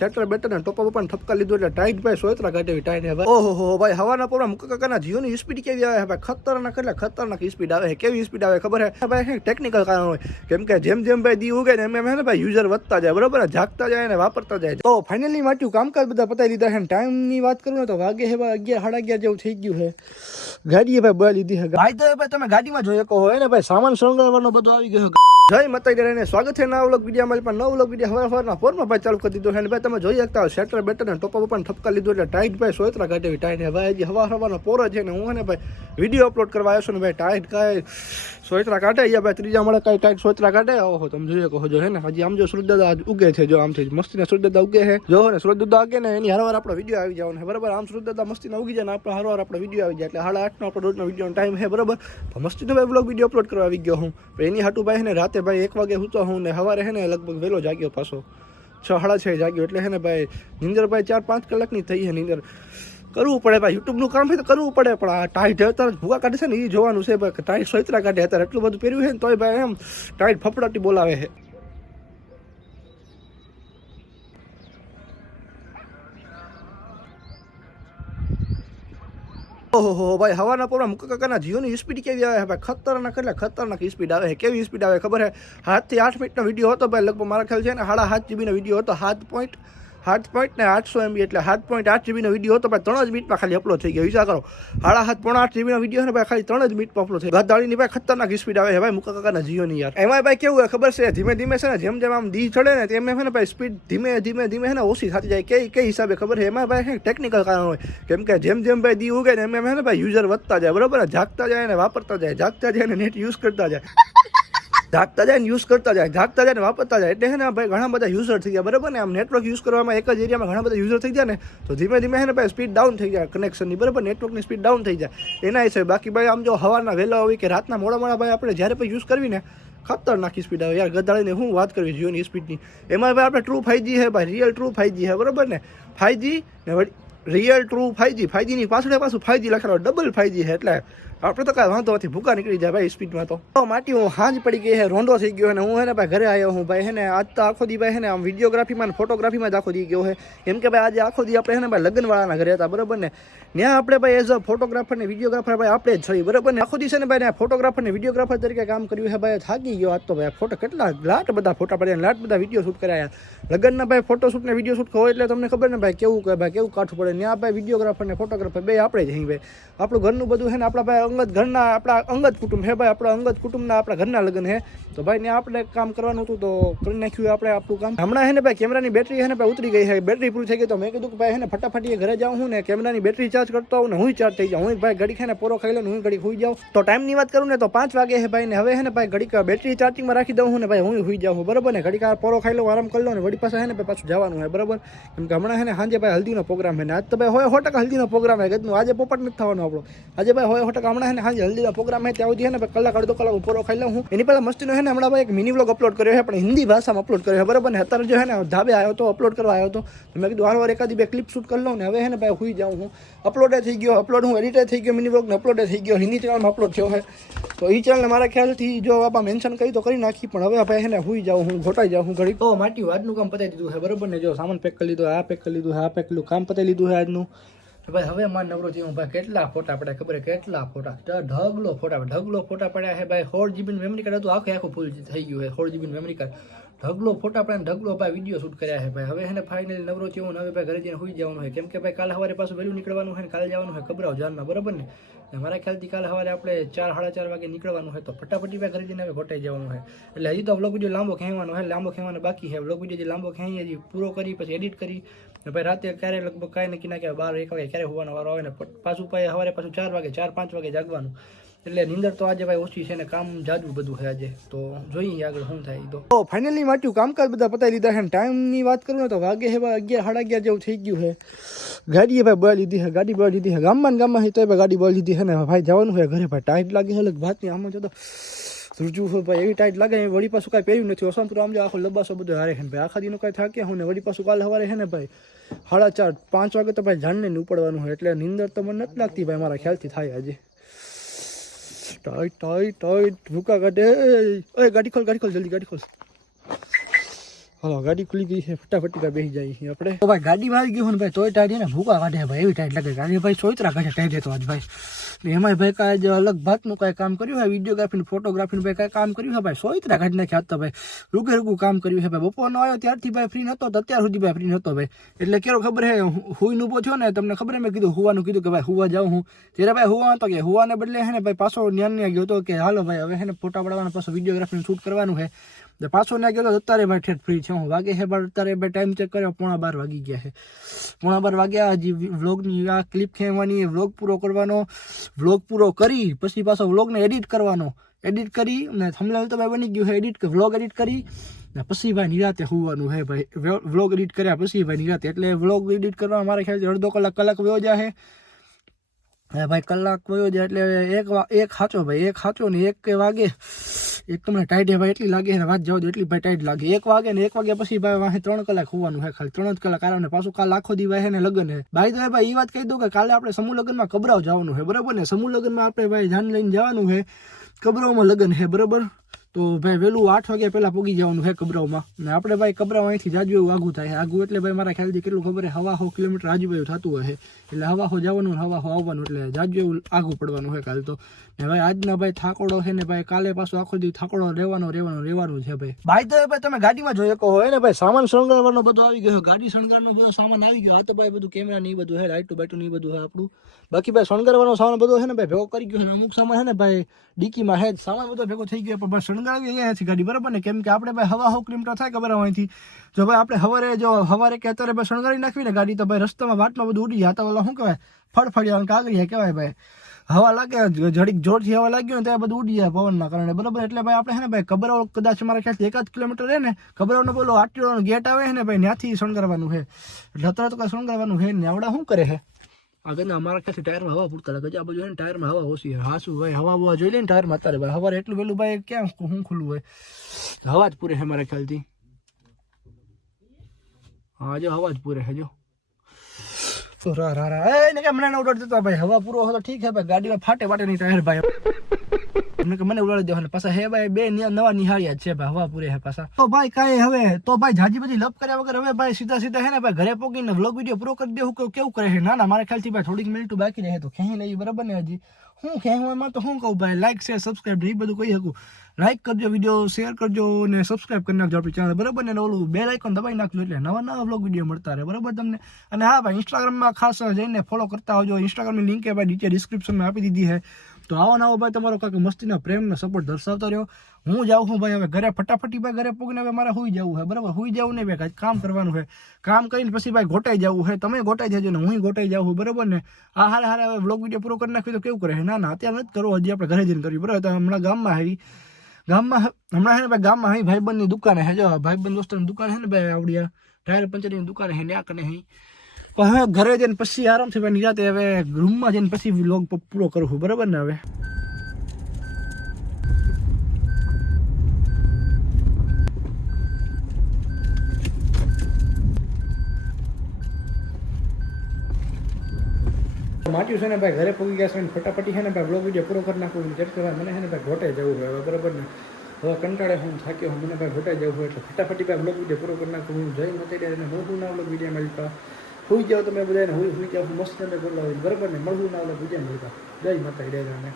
Setter better ને ટોપા બોપા ઠપકા લીધું એટલે ટાઈટ ભાઈ સોયત્રા કાઢે એવી ટાઈટ હે ભાઈ ઓહો હો ભાઈ હવાના પોરા મુકા કાકાના જીઓની સ્પીડ કેવી આવે છે ભાઈ ખતરનાક એટલે ખતરનાક સ્પીડ આવે છે કેવી સ્પીડ આવે ખબર હે ભાઈ ટેકનિકલ કારણ હોય કેમ કે જેમ જેમ ભાઈ દી ઉગે ને એમ એમ હે ને ભાઈ યુઝર વધતા જાય બરોબર ને જાગતા જાય ને વાપરતા જાય તો ફાઇનલી માટ્યું કામકાજ બધા પતાવી લીધા છે ટાઈમની વાત કરું ને તો વાગે હે ભાઈ અગિયાર સાડા અગિયાર જેવું થઈ ગયું છે ગાડીએ ભાઈ બોલા લીધી છે ભાઈ તો ભાઈ તમે ગાડીમાં જોઈ શકો હોય ને ભાઈ સામાન શણગારવાનો બધો આવી ગયો છે. જય માતાજી ને સ્વાગત છે નવા વ્લોગ વીડિયો અમારી પણ નવો વ્લોગ વીડિયો હવાર હવારના ફોરમાં ભાઈ ચાલુ કરી દીધો છે અને ભાઈ તમે જોઈ શકતા હોય સેટર બેટરને ટોપ ટોપા બોપા ઠપકા લીધું એટલે ટાઈટ ભાઈ, સોયત્રા કાઢી ટાઈટ હે ભાઈ હજી હવા હવાનો પોરો છે ને હું ને ભાઈ વીડિયો અપલોડ કરવા આવ્યો છું ને ભાઈ ટાઈટ કાંઈ સોયત્રા કાઢે અહીંયા ભાઈ, ત્રીજા મળે કાંઈ ટાઈટ સોયત્રા કાઢે? ઓહો, તમે જોઈ શકો છો, હે ને? હજી આમ જો સૂરજદાદા ઉગે છે, જો આમથી મસ્તીને સૂરજદાદા ઉગે છે. જો ને સૂરજદાદા ઉગે ને એની હરવાર આપણો વીડિયો આવી જવાનો છે, બરાબર? આમ સૂરજદાદા મસ્તીને ઉગી જાય ને આપણો હરવાર આપણો વીડિયો આવી જાય, એટલે સાડા આઠનો આપણો રોજનો વીડિયો ટાઈમ છે, બરાબર? મસ્તીનો ભાઈ બ્લોગ વીડિયો અપલોડ કરવા આવી ગયો હું. પણ એની હાટું ભાઈ ને રાતે ભાઈ એક વાગે સૂતો હું ને સવારે હે ને લગભગ વહેલો જાગ્યો પાછો. છ સાડા છ, જાગ્યો. એટલે હે ને ભાઈ નિંદર ભાઈ ચાર પાંચ કલાકની થઈ છે નિંદર. કરવું પડે ભાઈ, યુટ્યુબનું કામ છે તો કરવું પડે, પણ આ ટાઈટ અત્યારે ભૂગા કાઢે છે ને એ જોવાનું છે, ભાઈ ટાઈટ સોયત્રા કાઢે અત્યારે. એટલું બધું પહેર્યું છે ને, તોય ભાઈ એમ ટાઈટ ફફડાટી બોલાવે છે ઓહો ભાઈ, હવાના પોરા મુકા કાકાના જીઓની સ્પીડ કેવી આવે? ભાઈ, ખતરનાક એટલે ખતરનાક સ્પીડ આવે. કેવી સ્પીડ આવે ખબર છે? હાથથી આઠ મિનિટનો વીડિયો હતો, ભાઈ, લગભગ મારા ખ્યાલ છે ને, સાડા સાત જીબીનો વીડિયો હતો. સાત પોઈન્ટ સાત પોઈન્ટ ને આઠસો એમબી એટલે સાત પોઈન્ટ આઠ જીબીનો વીડિયો હતો ભાઈ ત્રણ જ મિનિટમાં ખાલી અપલોડ થઈ ગયો. વિચાર કરો સાડા સાત પોણા આઠ જીબીનો વીડિયો ને ભાઈ ખાલી ત્રણ જ મિનિટમાં અપલોડ થઈ ગદાળીની ભાઈ ખતરનાક સ્પીડ આવે છે ભાઈ, મુકા કાકાના જીઓની યાર. એમાં ભાઈ કેવું હોય ખબર છે, ધીમે ધીમે છે ને, જેમ જેમ આમ દી ચડે ને, તેમ એમ ને ભાઈ સ્પીડ ધીમે ધીમે ધીમે છે ને ઓછી થતી જાય. કઈ કઈ હિસાબે ખબર છે? એમાં ભાઈ ટેકનિકલ કારણ હોય. કેમ કે જેમ જેમ ભાઈ દી ઉગે ને, એમ એમ ને ભાઈ યુઝર વધતા જાય, બરોબર? જાગતા જાય ને, વાપરતા જાય, જાગતા જાય ને નેટ યુઝ કરતા જાય. જાગતા જાય ને યુઝ કરતા જાય જાગતા જાય ને વાપરતા જાય, એટલે હે ને ભાઈ ઘણા બધા યુઝર થઈ ગયા, બરાબર ને? આમ નેટવર્ક યુઝ કરવામાં એક જ એરિયામાં ઘણા બધા યુઝર થઈ જાય ને, તો ધીમે ધીમે હે ને ભાઈ સ્પીડ ડાઉન થઈ જાય કનેક્શનની બરાબર? નેટવર્કની સ્પીડ ડાઉન થઈ જાય. એના હિસાબે બાકી ભાઈ આમ જો હવાના વહેલા હોય કે રાતના મોડા મોડા ભાઈ આપણે જ્યારે પણ યુઝ કરવી ને ખતરનાક સ્પીડ આવે. યાર ગધાડીને હું વાત કરવી જીઓની સ્પીડની એમાં ભાઈ આપણે ટ્રુ ફાઈજી છે ભાઈ રિયલ ટ્રુ ફાઈજી છે બરાબર ને? ફાઈજી ને રિયલ ટ્રુ ફાઈજી ફાઈજીની પાછળ પાછું ફાઈજી લખેલો ડબલ ફાઈજી છે એટલે આપણે તો કાંઈ વાંધો નથી, ભૂકા નીકળી જાય ભાઈ સ્પીડમાં તો. માટી હું હાંજ પડી ગઈ છે રોંડો થઈ ગયો અને હું હે ને ભાઈ ઘરે આવ્યો હું ભાઈ હે ને આજ તો આખો દી ભાઈ હે ને આમ વિડીયોગ્રાફીમાં ફોટોગ્રાફીમાં જ આખો દી ગયો છે. એમ કે ભાઈ આજે આખો દી આપણે હે ને ભાઈ લગ્નવાળાના ઘરે હતા, બરાબર ને? ત્યાં આપણે ભાઈ એઝ અ ફોટોગ્રાફર ને વિડીયોગ્રાફર ભાઈ આપણે જ છીએ, બરાબર ને? આખો દિવસે ને ભાઈ ફોટોગ્રાફર ને વિડીયોગ્રાફર તરીકે કામ કર્યું છે ભાઈ થાકી ગયો આજ તો ભાઈ ફોટો કેટલા લાટ બધા ફોટા પડ્યા લાટ બધા વીડિયો શૂટ કરાયા. લગ્નના ભાઈ ફોટો શૂટ ને વીડિયો શૂટ હોય એટલે તમને ખબર ને ભાઈ કેવું ભાઈ કેવું કાઠું પડે. ત્યાં ભાઈ વિડીયોગ્રાફર ને ફોટોગ્રાફર બે આપણે જ અહીં ભાઈ. આપણું ઘરનું બધું છે ને આપણા ભાઈ અંગત ઘરના આપણા અંગત કુટુંબ છે ભાઈ, આપણા અંગત કુટુંબના આપણા ઘરના લગ્ન હે. તો ભાઈ ને આપણે કામ કરવાનું હતું, તો કરી નાખ્યું આપણે આપણું કામ. હમણાં હે ને ભાઈ, કેમેરાની બેટરી હે ને ભાઈ, ઉતરી ગઈ છે બેટરી પૂરી થઈ ગઈ તો મેં કીધું કે ભાઈ, હે ને, ફટાફટ ઘરે જાઉં હું ને, કેમેરાની બેટરી ચાર્જ કરતો હોઉં ને હું ચાર્જ થઈ જાઉં. હું ભાઈ ઘડી ખાઈને પોરો ખાઈ લઉં હું ઘડી હોઈ જાઉં. તો ટાઈમની વાત કરું ને, તો પાંચ વાગે હે ભાઈ ને હવે હે ને ભાઈ, ઘડીક બેટરી ચાર્જિંગમાં રાખી દઉં હું ને ભાઈ હું હોઈ જાઉં બરાબર ને? ઘડીક પોરો ખાઈ લઉં, આરામ કરી લઉં ને, વળી પાસે હે ને ભાઈ, પાછું જવાનું હોય બરાબર? કેમ કે હમણાં છે ને સાંજે ભાઈ, હલ્દીનો પ્રોગ્રામ છે ને. આજ તો ભાઈ, હોય સો ટકા હલ્દીનો પ્રોગ્રામ હે. ગતનું આજે પોપટ નથી થવાનો આપણો. આજે ભાઈ, હોય સો ટકા હમણાં ને સાંજે હલ્દીનો પ્રોગ્રામ છે ત્યાં સુધી છે ને કલાક અડધો કલાક પોરો ખાઈ લઉં હું. એની પહેલાં મસ્તીનો છે ને હમણાં એક મિની વ્લોગ અપલોડ કર્યો છે પણ હિન્દી ભાષામાં અપલોડ કર્યો છે બરાબર ને? અત્યારે જો છે ને ધાબે આવ્યો હતો અપલોડ કરવા આવ્યો હતો મેં કીધું વાર વાર એકાદી બે ક્લિપ શૂટ કરી લઉં ને, હવે છે ને ભાઈ હુઈ જાઉં હું. અપલોડે થઈ ગયો અપલોડ હું એડિટર થઈ ગયો મિની વ્લોગને અપલોડે થઈ ગયો, હિન્દી ચેનલમાં અપલોડ થયો છે તો એ ચેનલને મારા ખ્યાલથી જો આપા મેન્શન કરી તો કરી નાખી, પણ હવે ભાઈ એને હુઈ જાઉં હું, ઘોટાઈ જાઉં હું ઘડી તો માટી આજનું કામ પતાવી દીધું છે બરાબર ને? જો સામાન પેક કરી લીધો આ પેક કરી લીધું આ પેક લીધું, કામ પતાવી લીધું છે આજનું. ભાઈ, હવે માન નવરો થયો ભાઈ, કેટલા ફોટા પડ્યા ખબર કેટલા ફોટા? ઢગલો ફોટા ઢગલો ફોટા પડ્યા છે, ભાઈ, સોળ જીબી મેમરી કાર્ડ હતું, આખે આખું ફૂલ થઈ ગયું છે, સોળ જીબી મેમરી કાર્ડ ઢગલો ફોટા પડ્યા ઢગલો ભાઈ વીડિયો શૂટ કર્યા છે, ભાઈ. હવે એને ફાઇનલી નવરો થયો હવે ભાઈ ઘરે જઈને હોઈ જવાનું હોય કેમ કે ભાઈ કાલે સવારે પાછું વહેલું નીકળવાનું હોય ને કાલે જવાનું હોય ખબર જાનમાં, બરાબર ને? મારા ખ્યાલથી કાલે સવારે આપણે ચાર, સાડા ચાર વાગે નીકળવાનું હોય તો ફટાફટી પે ખરીદીને હવે ઘોટાઈ જવાનું હોય. એટલે હજી તો વ્લોગ વીડિયો લાંબો ખેંચવાનો હોય, લાંબો ખેવાનો બાકી છે. વ્લોગ વીડિયો જે લાંબો ખેંચી હજી પૂરો કરી, પછી એડિટ કરી. ભાઈ રાતે ક્યારે લગભગ કાંઈ નક્કી ના કે બાર, એક વાગે ક્યારે હોવાનો વારો આવે ને, પાછું પાછું સવારે પાછું ચાર વાગે, ચાર, પાંચ વાગે જાગવાનું. એટલે નીંદર તો આજે ભાઈ ઓછી છે ને કામ જાજુ બધું છે આજે. તો જોઈએ આગળ શું થાય તો. ફાઇનલી માટ્યું કામકાજ બધા પતાવી લીધા છે ટાઈમની વાત કરું ને તો વાગે છે અગિયાર, સાડા અગિયાર જેવું થઈ ગયું છે. ગાડીએ ભાઈ બોલા લીધી છે, ગાડી બોલા લીધી છે. ગામમાં ગામમાં તો ભાઈ ગાડી બોલા લીધી છે ને ભાઈ જવાનું છે ઘરે ભાઈ. ટાઈટ લાગે છે અલગ ભાતની આમાં જો તો ધ્રુજુ હોય ભાઈ, એવી ટાઈટ લાગે વળી પાછું કાંઈ પહેર્યું નથી. ઓસામપુર આમ જો આખો લબાસો બધો હારે છે ભાઈ. આખા દીનું કાંઈ થાક્યા હું ને વળી પાછું કાલે સવારે છે ને ભાઈ સાડા ચાર, પાંચ વાગે તો ભાઈ જાણને ઉપડવાનું હોય એટલે નિંદર તો મને નથી લાગતી ભાઈ, મારા ખ્યાલથી થાય આજે. ટાઈટ ટાઈટ ટાઈટ ભૂકા કાઢે. એ ગાડી ખોલ ગાડી ખોલ જલ્દી ગાડી ખોલ. હાલો, ગાડી ખુલી ગઈ છે, ફટાફટ બેસી જાય આપણે. તો ભાઈ, ગાડી આવી ગયું ને ભાઈ, તોય ટાઈટ ને ભૂકા કાઢે ભાઈ, એવી ટાઈટ લાગે ગાડી ભાઈ સોયતરા કાઢે ટાઈટ દેતો આજ ભાઈ. ને એમાંય ભાઈ કાંઈ જ અલગ ભાતનું કાંઈ કામ કર્યું હોય વિડીયોગ્રાફીનું, ફોટોગ્રાફીનું ભાઈ કાંઈ કામ કર્યું હોય ભાઈ. સોયતરા કાઢી નાખ્યા હતા ભાઈ. રૂગે રૂગું કામ કર્યું છે ભાઈ. બપોરનો આવ્યો, ત્યારથી ભાઈ ફ્રી નહોતો અત્યાર સુધી ભાઈ ફ્રી નહોતો ભાઈ. એટલે કેરો ખબર હે હુઈનું ઊભો થયો ને, તમને ખબર મેં કીધું, હુવાનું કીધું કે ભાઈ, હુવા જાઉં હું. ત્યારે ભાઈ હુવા હતો કે, હુવાને બદલે હે ને ભાઈ પાછો જ્ઞાન ગયો હતો કે, હાલો ભાઈ, હવે હે ને ફોટા પાડવાના પાછો વિડીયોગ્રાફીનું શૂટ કરવાનું છે. તો પાછો ના ગયો તો અત્યારે ભાઈ ઠેઠ ફ્રી છે. હું વાગે છે, પણ અત્યારે ભાઈ ટાઈમ ચેક કર્યો, પોણા બાર વાગી ગયા છે. પોણા બાર વાગ્યા, હજી વ્લોગની આ ક્લિપ ખેંચવાની વ્લોગ પૂરો કરવાનો. વ્લોગ પૂરો કરી, પછી પાછો વ્લોગને એડિટ કરવાનો. એડિટ કરી અને થમલેલ તો ભાઈ બની ગયું છે એડિટ વ્લોગ એડિટ કરી, ને પછી ભાઈ નિરાતે હોવાનું હે ભાઈ. વ્લોગ એડિટ કર્યા પછી ભાઈ નિરાતે. એટલે વ્લોગ એડિટ કરવા મારા ખ્યાલથી અડધો કલાક કલાક વયો જાય હે ભાઈ કલાક વયો જાય, એટલે એક એક સાચો ભાઈ, એક સાચો ને એક વાગે એક તમને ટાઈટ ભાઈ એટલી લાગે ને વાત જવા દો, એટલી ભાઈ ટાઈટ લાગે. એક વાગે ને એક વાગે પછી ભાઈ વાહે ત્રણ કલાક હોવાનું હે ખાલી, ત્રણ જ કલાક. આરામ ને પાછું કાલ આખો દિવસ હે ને લગ્ન હે ભાઈ તો ભાઈ એ વાત કહી દઉં કે કાલે આપણે સમૂહ લગ્નમાં કબરાવ જવાનું છે, બરાબર ને? સમૂહ લગ્નમાં આપણે ભાઈ જાન લઈને જવાનું છે. કબરાવમાં લગ્ન છે, બરાબર? તો ભાઈ વહેલું આઠ વાગ્યા પહેલા પૂગી જવાનું છે કબરાવમાં ને આપણે ભાઈ કબરાવ અહીંથી જાજુ એવું આઘું થાય આઘું એટલે ભાઈ મારા ખ્યાલથી કેટલું ખબર છે હવા હો કિલોમીટર આજુબાજુ થતું હશે એટલે હવા હો જવાનું હવા હો આવવાનું એટલે જાજુ એવું આઘું પડવાનું છે કાલ તો. ને ભાઈ આજના ભાઈ થાકોડો છે ને ભાઈ કાલે પાછો આખો દી થાકોડો રહેવાનો રહેવાનો, રહેવાનું છે ભાઈ. ભાઈ તો ભાઈ તમે ગાડીમાં જોઈ શકો હોય ને ભાઈ. સામાન શણગારવાનો બધો આવી ગયો ગાડી શણગારનો બધો સામાન આવી ગયો. આ તો ભાઈ બધું કેમેરા નહીં બધું છે લાઇટો બાઇટો નહીં બધું છે આપણું. બાકી ભાઈ શણગારવાનો સામાન બધો છે ને ભાઈ, ભેગો કરી ગયો અમુક સામાન છે ને ભાઈ, ડીકીમાં છે જ. સામાન બધો ભેગો થઈ ગયો પણ ભાઈ શણગારવી અહીંયા નથી ગાડી, બરાબર ને? કેમ કે આપણે ભાઈ હવા હો કિલોમીટર થાય ખબર અહીંથી. જો ભાઈ આપણે હવારે જો, હવારે કે અત્યારે ભાઈ શણગારી નાખવી ને ગાડી, તો ભાઈ રસ્તામાં વાટમાં બધું ઉડી જાય. તો ઓલા શું કહેવાય? ફળફળિયા કાગળિયા કહેવાય ભાઈ. હવા લાગે, જડીક જોરથી હવા લાગ્યું ને ત્યાં બધું ઉડી જાય પવનના કારણે. બરાબર? એટલે ભાઈ આપણે છે ને ભાઈ કબરાવ કદાચ મારા ખ્યાલથી એકાદ કિલોમીટર રહે ને કબરાવનો બોલો આટલો ગેટ આવે ને ભાઈ, ત્યાંથી શણગારવાનું છે એટલે તો કાંઈ શણગારવાનું છે ને આવડા શું કરે છે આગળ અમારા ખ્યાલથી ટાયરમાં હવા પૂરતા લાગે. છે આ બાજુ ટાયરમાં હવા ઓછી હાસું ભાઈ હવા હવા જોઈ લે ને ટાયરમાં અત્યારે ભાઈ. હવા એટલું પેલું ભાઈ ક્યાં શું ખુલ્લું હોય? હવા જ પૂરે છે મારા ખ્યાલથી. હા, જો હવા જ પૂરે છે, જો. તો રા રા રા. એ કે મને ના દેતા ભાઈ? હવા પૂરો હતો ઠીક છે ભાઈ. ગાડીમાં ફાટે વાટે નહીં ટાયર ભાઈ. કે મને ઉડાડી દેવાના. પાછા હે ભાઈ, બે નવા નિહાળ્યા છે ભાઈ, હવા પૂરે હે પાછા. તો ભાઈ કાંઈ હવે, તો ભાઈ જાજી બધી લપ કર્યા વગર હવે ભાઈ સીધા સીધા હે ને ભાઈ ઘરે પોકીને વ્લોગ વીડિયો પૂરો કરી દેવું કે કેવું કરે છે? ના ના, મારા ખ્યાલથી ભાઈ થોડીક મિનિટ બાકી રહે તો ખેંચી લઈએ, બરાબર ને હજી? હું ખેંચવામાં તો શું કહું ભાઈ? લાઈક શેર સબસ્ક્રાઈબ એ બધું કહી શકું. લાઈક કરજો વીડિયો શેર કરજો અને સબસ્ક્રાઈબ કરી નાખજો આપણી ચેનલ બરાબર ને? ઓલું બે લાઇકોન દબાઈ નાખજો એટલે નવા નવા વ્લોગ વીડિયો મળતા રહે, બરાબર તમને? અને હા ભાઈ ઇન્સ્ટાગ્રામમાં ખાસ જઈને ફોલો કરતા હોજો. ઇન્સ્ટાગ્રામની લિંક એ ભાઈ નીચે ડિસ્ક્રિપ્શનમાં આપી દીધી છે. તો આવો નવો ભાઈ, તમારો કાંઈક મસ્તીના પ્રેમને સપોર્ટ દર્શાવતો રહ્યો. હું જાઉં છું ભાઈ, હવે ઘરે ફટાફટી ભાઈ, ઘરે પૂગીને હવે મારે હોઈ જવું છે, બરાબર? હોઈ જવું નહીં ભાઈ કામ કરવાનું છે. કામ કરીને પછી ભાઈ ગોટાઈ જવું છે. તમે ગોટાઈ જજો ને હું ગોટાઈ જાઉં છું, બરાબર ને? આ હારે હારે હવે બ્લોગ વીડિયો પૂરો કરી નાખ્યું તો કેવું કરે? ના ના, અત્યારે નથી કરવો, હજી આપણે ઘરે જઈને કર્યું બરાબર? હમણાં ગામમાં આવી, ગામમાં હમણાં છે ને ભાઈ, ગામમાં અહીં ભાઈબંધની દુકાન છે, જો, ભાઈબંધ દોસ્તની દુકાન છે ને ભાઈ, આવડિયા, ટાયર પંચરની દુકાન છે આ કને અહીં. પણ હવે ઘરે જઈને પછી આરામથી ભાઈ નિરાતે હવે રૂમમાં જઈને પછી વ્લોગ પૂરો કરું છું. બરાબર ને હવે? માટ્યું છે ને ભાઈ ઘરે પગી ગયા છે ને ફટાફટી છે ને ભાઈ બ્લોગ વીડિયો પૂરો કરી નાખું જેમ કે ભાઈ મને છે ને ભાઈ ઘોટે જવું હોય હવે, બરાબર ને? હવે કંટાળે હું, થાક્યો હું. મને ભાઈ ઘોટે જવું હોય એટલે ફટાફટી ભાઈ બ્લોગ વીડિયો પૂરો કરી નાખું હું જઈ મતી અને મળવું ના બ્લોગ વીડિયો મળતા હુઈ જાઓ તમે બધાને હુઈ સુઈ જાઓ, મસ્ત તમે બોલાવો બરાબર ને? મળવું ના આવે પૂજા મળતા જય માતા ડેરાને